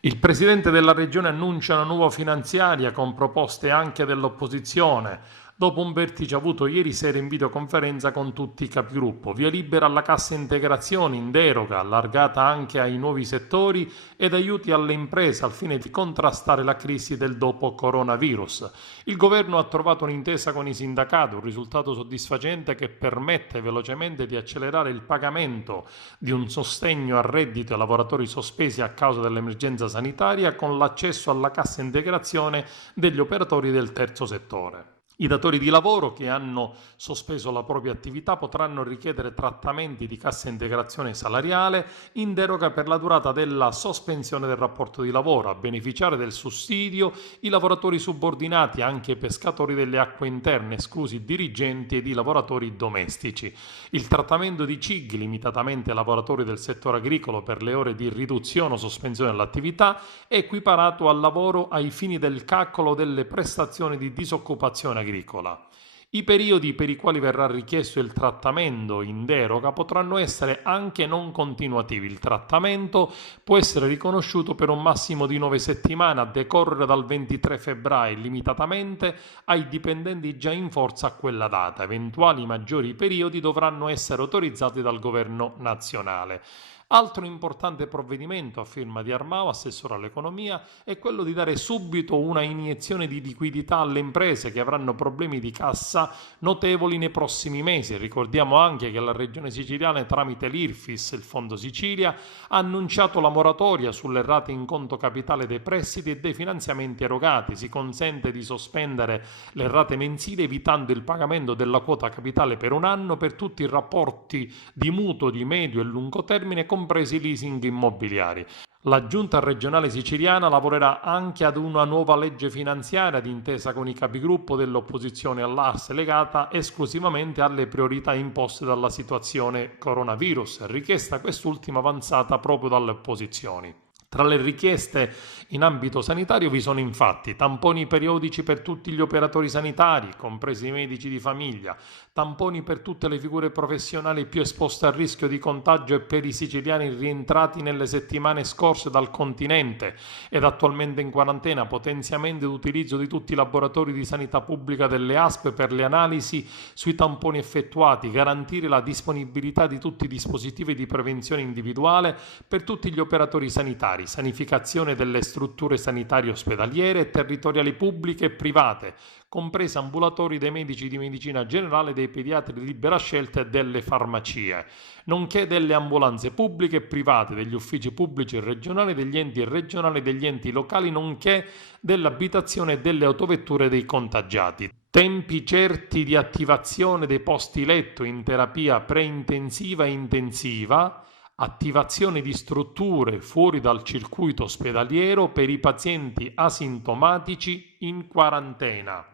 Il presidente della regione annuncia una nuova finanziaria con proposte anche dell'opposizione. Dopo un vertice avuto ieri sera in videoconferenza con tutti i capigruppo, via libera alla cassa integrazione in deroga, allargata anche ai nuovi settori ed aiuti alle imprese al fine di contrastare la crisi del dopo coronavirus. Il governo ha trovato un'intesa con i sindacati, un risultato soddisfacente che permette velocemente di accelerare il pagamento di un sostegno al reddito ai lavoratori sospesi a causa dell'emergenza sanitaria con l'accesso alla cassa integrazione degli operatori del terzo settore. I datori di lavoro che hanno sospeso la propria attività potranno richiedere trattamenti di cassa integrazione salariale in deroga per la durata della sospensione del rapporto di lavoro. A beneficiare del sussidio i lavoratori subordinati, anche i pescatori delle acque interne, esclusi i dirigenti ed i lavoratori domestici. Il trattamento di CIG, limitatamente ai lavoratori del settore agricolo per le ore di riduzione o sospensione dell'attività, è equiparato al lavoro ai fini del calcolo delle prestazioni di disoccupazione agricola. I periodi per i quali verrà richiesto il trattamento in deroga potranno essere anche non continuativi. Il trattamento può essere riconosciuto per un massimo di 9 settimane a decorrere dal 23 febbraio, limitatamente ai dipendenti già in forza a quella data. Eventuali maggiori periodi dovranno essere autorizzati dal governo nazionale. Altro importante provvedimento a firma di Armao, assessore all'economia, è quello di dare subito una iniezione di liquidità alle imprese che avranno problemi di cassa notevoli nei prossimi mesi. Ricordiamo anche che la Regione Siciliana, tramite l'IRFIS, il Fondo Sicilia, ha annunciato la moratoria sulle rate in conto capitale dei prestiti e dei finanziamenti erogati. Si consente di sospendere le rate mensili evitando il pagamento della quota capitale per un anno per tutti i rapporti di mutuo di medio e lungo termine, compresi i leasing immobiliari. La Giunta regionale siciliana lavorerà anche ad una nuova legge finanziaria d'intesa con i capigruppo dell'opposizione all'ARS legata esclusivamente alle priorità imposte dalla situazione coronavirus, richiesta quest'ultima avanzata proprio dalle opposizioni. Tra le richieste in ambito sanitario vi sono infatti tamponi periodici per tutti gli operatori sanitari, compresi i medici di famiglia, tamponi per tutte le figure professionali più esposte al rischio di contagio e per i siciliani rientrati nelle settimane scorse dal continente ed attualmente in quarantena, potenziamento ed utilizzo di tutti i laboratori di sanità pubblica delle ASP per le analisi sui tamponi effettuati, garantire la disponibilità di tutti i dispositivi di prevenzione individuale per tutti gli operatori sanitari, sanificazione delle strutture sanitarie ospedaliere e territoriali pubbliche e private, compresi ambulatori dei medici di medicina generale, dei pediatri di libera scelta e delle farmacie, nonché delle ambulanze pubbliche e private, degli uffici pubblici e regionali, degli enti regionali, degli enti locali, nonché dell'abitazione e delle autovetture dei contagiati. Tempi certi di attivazione dei posti letto in terapia preintensiva e intensiva, attivazione di strutture fuori dal circuito ospedaliero per i pazienti asintomatici in quarantena.